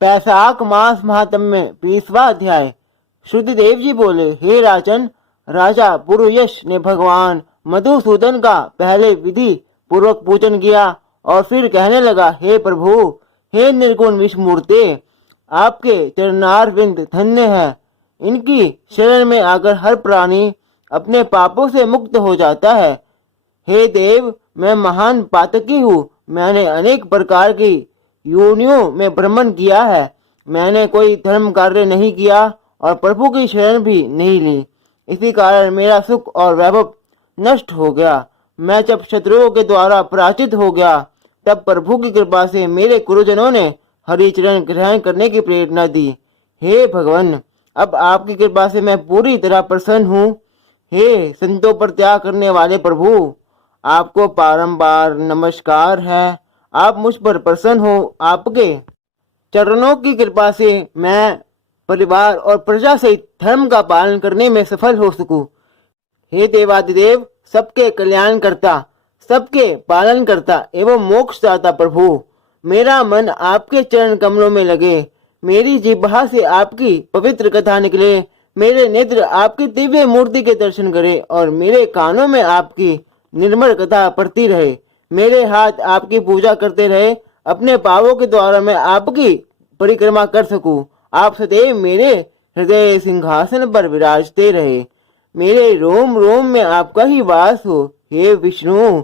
पैसाक मास महात्म्य 20वां अध्याय। श्रुतिदेव जी बोले, हे राजन, राजा पुरुयश ने भगवान मधुसूदन का पहले विधि पूर्वक पूजन किया और फिर कहने लगा, हे प्रभु, हे निर्गुण विष्णुमूर्ते, आपके चरणारविंद धन्य है। इनकी शरण में आकर हर प्राणी अपने पापों से मुक्त हो जाता है। हे देव, मैं महान पातकी हूँ। मैंने अनेक प्रकार की योनियों में भ्रमण किया है। मैंने कोई धर्म कार्य नहीं किया और प्रभु की शरण भी नहीं ली। इसी कारण मेरा सुख और वैभव नष्ट हो गया। मैं जब शत्रुओं के द्वारा पराजित हो गया, तब प्रभु की कृपा से मेरे गुरुजनों ने हरिचरण ग्रहण करने की प्रेरणा दी। हे भगवान, अब आपकी कृपा से मैं पूरी तरह प्रसन्न हूँ। हे संतों पर त्याग करने वाले प्रभु, आपको बारंबार नमस्कार है। आप मुझ पर प्रसन्न हो। आपके चरणों की कृपा से मैं परिवार और प्रजा सहित धर्म का पालन करने में सफल हो सकूं। हे देवादिदेव, सबके कल्याण करता, सबके पालन करता एवं मोक्षदाता प्रभु, मेरा मन आपके चरण कमलों में लगे। मेरी जिह्वा से आपकी पवित्र कथा निकले। मेरे नेत्र आपकी दिव्य मूर्ति के दर्शन करे और मेरे कानों में आपकी निर्मल कथा पढ़ती रहे। मेरे हाथ आपकी पूजा करते रहे। अपने पावों के द्वारा मैं आपकी परिक्रमा कर सकूं। आप सदैव मेरे हृदय सिंहासन पर विराजते रहे। मेरे रोम रोम में आपका ही वास हो। हे विष्णु,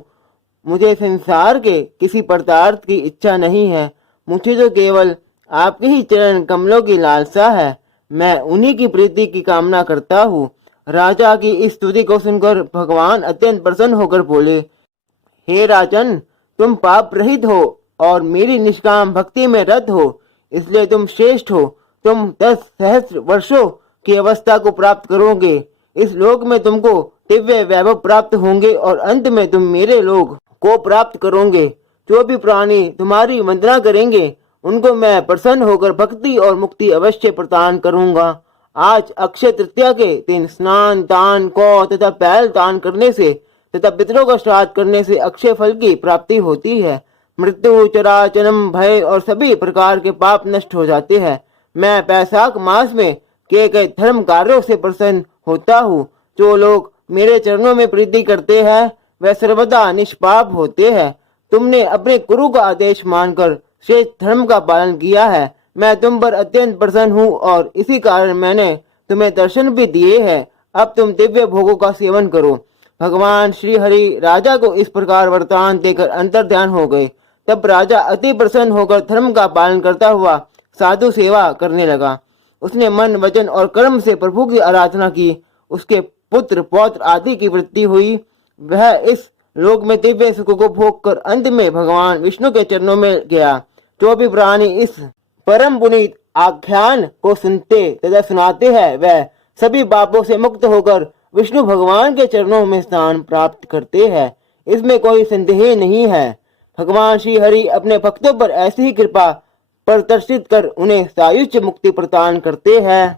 मुझे संसार के किसी पदार्थ की इच्छा नहीं है। मुझे तो केवल आपके ही चरण कमलों की लालसा है। मैं उन्हीं की प्रीति की कामना करता हूँ। राजा की इस स्तुति को सुनकर भगवान अत्यंत प्रसन्न होकर बोले, हे राजन, तुम पाप रहित हो और मेरी निष्काम भक्ति में रत हो, इसलिए तुम श्रेष्ठ हो। तुम 10 सहस्त्र वर्षों की अवस्था को प्राप्त करोगे। इस लोक में तुमको दिव्य वैभव प्राप्त होंगे और अंत में तुम मेरे लोक को प्राप्त करोगे। जो भी प्राणी तुम्हारी वंदना करेंगे, उनको मैं प्रसन्न होकर भक्ति और मुक्ति अवश्य प्रदान करूंगा। आज अक्षय तृतीया के दिन स्नान, दान, कौ तथा बैल दान करने से तथा पितरों का श्राद्ध करने से अक्षय फल की प्राप्ति होती है। मृत्यु, चरा, जन्म, भय और सभी प्रकार के पाप नष्ट हो जाते हैं। मैं बैसाख मास में किए गए धर्म कार्यों से प्रसन्न होता हूँ। जो लोग मेरे चरणों में प्रीति करते हैं, वे सर्वदा निष्पाप होते हैं। तुमने अपने गुरु का आदेश मानकर श्रेष्ठ धर्म का पालन किया है। मैं तुम पर अत्यंत प्रसन्न हूँ और इसी कारण मैंने तुम्हें दर्शन भी दिए हैं। अब तुम दिव्य भोगों का सेवन करो। भगवान श्री हरि राजा को इस प्रकार वरदान देकर अंतर्ध्यान हो गए। तब राजा अति प्रसन्न होकर धर्म का पालन करता हुआ साधु सेवा करने लगा। उसने मन, वचन और कर्म से प्रभु की आराधना की। उसके पुत्र पौत्र आदि की वृद्धि हुई। वह इस लोक में दिव्य सुख को भोग कर अंत में भगवान विष्णु के चरणों में गया। जो भी प्राणी इस परम पुनीत आख्यान को सुनते तथा सुनाते हैं, वह सभी पापों से मुक्त होकर विष्णु भगवान के चरणों में स्थान प्राप्त करते हैं। इसमें कोई संदेह नहीं है। भगवान श्री हरि अपने भक्तों पर ऐसी ही कृपा प्रदर्शित कर उन्हें सायुज्य मुक्ति प्रदान करते हैं।